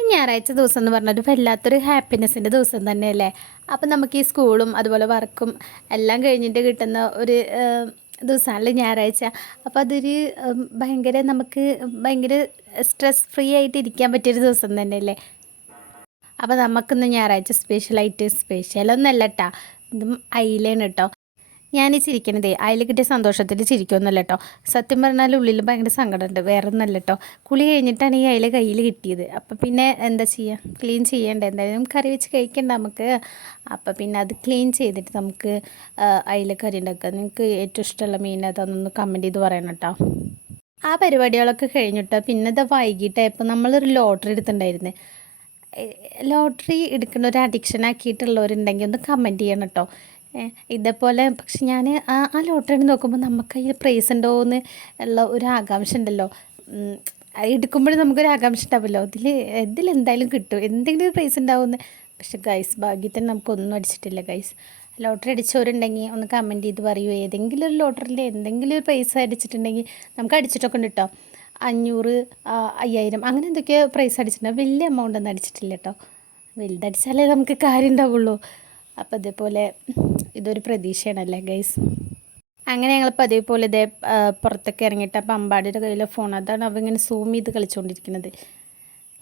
ഈ ഞായറാഴ്ച ദിവസം എന്ന് പറഞ്ഞാൽ വല്ലാത്തൊരു ഹാപ്പിനെസ്സിൻ്റെ ദിവസം തന്നെയല്ലേ. അപ്പം നമുക്ക് ഈ സ്കൂളും അതുപോലെ വർക്കും എല്ലാം കഴിഞ്ഞിട്ട് കിട്ടുന്ന ഒരു ദിവസമാണല്ലേ ഞായറാഴ്ച. അപ്പോൾ അതൊരു ഭയങ്കര നമുക്ക് ഭയങ്കര സ്ട്രെസ് ഫ്രീ ആയിട്ട് ഇരിക്കാൻ പറ്റിയൊരു ദിവസം തന്നെയല്ലേ. അപ്പോൾ നമുക്കിന്ന് ഞായറാഴ്ച സ്പെഷ്യലൊന്നല്ല കേട്ടോ, ഇതും അയിലാണ് കേട്ടോ. ഞാൻ ഈ ചിരിക്കണതേ അതിൽ കിട്ടിയ സന്തോഷത്തിൽ ചിരിക്കുമെന്നല്ല കേട്ടോ. സത്യം പറഞ്ഞാൽ ഉള്ളിൽ ഭയങ്കര സങ്കടമുണ്ട്, വേറെ ഒന്നല്ല കേട്ടോ. കുളി കഴിഞ്ഞിട്ടാണ് ഈ അയില കയ്യിൽ കിട്ടിയത്. അപ്പം പിന്നെ എന്താ ചെയ്യുക, ക്ലീൻ ചെയ്യേണ്ടത്, എന്തായാലും കറി വെച്ച് കഴിക്കണ്ട നമുക്ക്. അപ്പം പിന്നെ അത് ക്ലീൻ ചെയ്തിട്ട് നമുക്ക് അയില കറി ഉണ്ടാക്കുക. നിങ്ങൾക്ക് ഏറ്റവും ഇഷ്ടമുള്ള മീൻ അതൊന്നൊന്ന് കമൻറ്റ് ചെയ്ത് പറയണം കേട്ടോ. ആ പരിപാടികളൊക്കെ കഴിഞ്ഞിട്ടോ പിന്നെ ഇത് വൈകിട്ടായപ്പോൾ നമ്മളൊരു ലോട്ടറി എടുത്തിട്ടുണ്ടായിരുന്നു. ലോട്ടറി എടുക്കുന്ന ഒരു അഡിക്ഷൻ ആക്കിയിട്ടുള്ളവരുണ്ടെങ്കിൽ ഒന്ന് കമൻറ്റ് ചെയ്യണം കേട്ടോ. ഇതേപോലെ പക്ഷെ ഞാൻ ആ ലോട്ടറി നോക്കുമ്പോൾ നമുക്ക് അതിൽ പ്രൈസ് ഉണ്ടോ എന്ന് ഉള്ള ഒരു ആകാംക്ഷ ഉണ്ടല്ലോ. എടുക്കുമ്പോഴും നമുക്കൊരു ആകാംക്ഷ ഉണ്ടാവുമല്ലോ, ഇതിലെന്തായാലും കിട്ടും, എന്തെങ്കിലും ഒരു പ്രൈസ് ഉണ്ടാവുമെന്ന്. പക്ഷെ ഗൈസ് ഭാഗ്യത്തിന് നമുക്കൊന്നും അടിച്ചിട്ടില്ല ഗൈസ്. ലോട്ടറി അടിച്ചവരുണ്ടെങ്കിൽ ഒന്ന് കമൻറ്റ് ചെയ്ത് പറയൂ, ഏതെങ്കിലും ഒരു ലോട്ടറിയിൽ എന്തെങ്കിലും ഒരു പ്രൈസ് അടിച്ചിട്ടുണ്ടെങ്കിൽ. നമുക്ക് അടിച്ചിട്ടൊക്കെ ഉണ്ട് കേട്ടോ, 500, 5000 അങ്ങനെ എന്തൊക്കെയോ പ്രൈസ് അടിച്ചിട്ടുണ്ട്. വലിയ എമൗണ്ട് ഒന്നും അടിച്ചിട്ടില്ല കേട്ടോ. വലുതടിച്ചാലേ നമുക്ക് കാര്യം ഉണ്ടാവുള്ളൂ. അപ്പോൾ ഇതേപോലെ ഇതൊരു പ്രതീക്ഷയാണല്ലേ ഗൈസ്. അങ്ങനെ ഞങ്ങൾ പതിവ് പോലെ ഇതേ പുറത്തൊക്കെ ഇറങ്ങിയിട്ട് അപ്പം അമ്പാടിയുടെ കയ്യിലെ ഫോൺ, അതാണ് അവ ഇങ്ങനെ സൂം ചെയ്ത് കളിച്ചുകൊണ്ടിരിക്കുന്നത്.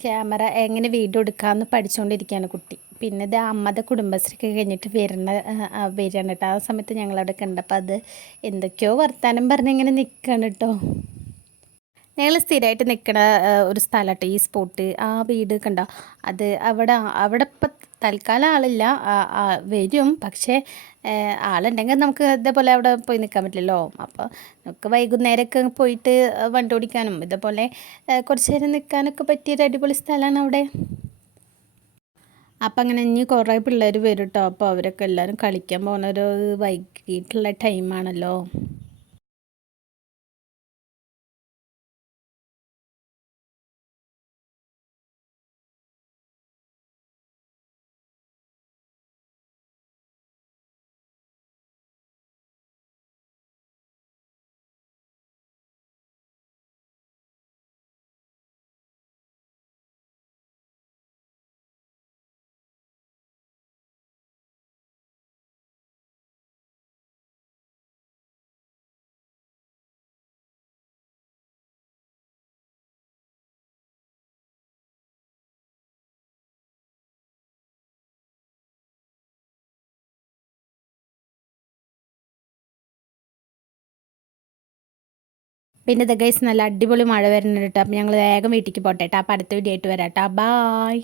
ക്യാമറ എങ്ങനെ വീഡിയോ എടുക്കാമെന്ന് പഠിച്ചുകൊണ്ടിരിക്കുകയാണ് കുട്ടി. പിന്നെ ഇത് അമ്മയുടെ കുടുംബശ്രീക്ക് കഴിഞ്ഞിട്ട് വരികയാണ് കേട്ടോ. ആ സമയത്ത് ഞങ്ങളവിടെ കണ്ടപ്പോൾ അത് എന്തൊക്കെയോ വർത്താനം പറഞ്ഞിങ്ങനെ നിൽക്കുകയാണ് കേട്ടോ. ഞങ്ങൾ സ്ഥിരമായിട്ട് നിൽക്കുന്ന ഒരു സ്ഥലമാട്ടോ ഈ സ്പോട്ട്. ആ വീട് കണ്ടോ, അത് അവിടെ ഇപ്പം തൽക്കാലം ആളില്ല, വരും. പക്ഷേ ആളുണ്ടെങ്കിൽ നമുക്ക് ഇതേപോലെ അവിടെ പോയി നിൽക്കാൻ പറ്റില്ലല്ലോ. അപ്പോൾ നമുക്ക് വൈകുന്നേരമൊക്കെ പോയിട്ട് വണ്ടി ഓടിക്കാനും ഇതേപോലെ കുറച്ച് നേരം നിൽക്കാനൊക്കെ പറ്റിയൊരു അടിപൊളി സ്ഥലമാണ് അവിടെ. അപ്പം അങ്ങനെ ഇനി കുറേ പിള്ളേർ വരും കേട്ടോ. അപ്പോൾ അവരൊക്കെ എല്ലാവരും കളിക്കാൻ പോകുന്ന ഒരു വൈകിട്ടുള്ള ടൈമാണല്ലോ. പിന്നെ ദ ഗൈസ് നല്ല അടിപൊളി മഴ വരുന്നുണ്ട് കേട്ടോ. അപ്പോൾ ഞങ്ങൾ വേഗം വീട്ടിലേക്ക് പോട്ടെ കേട്ടോ. അപ്പോൾ അടുത്ത വീഡിയോ ആയിട്ട് വരാം കേട്ടോ. ബായ്.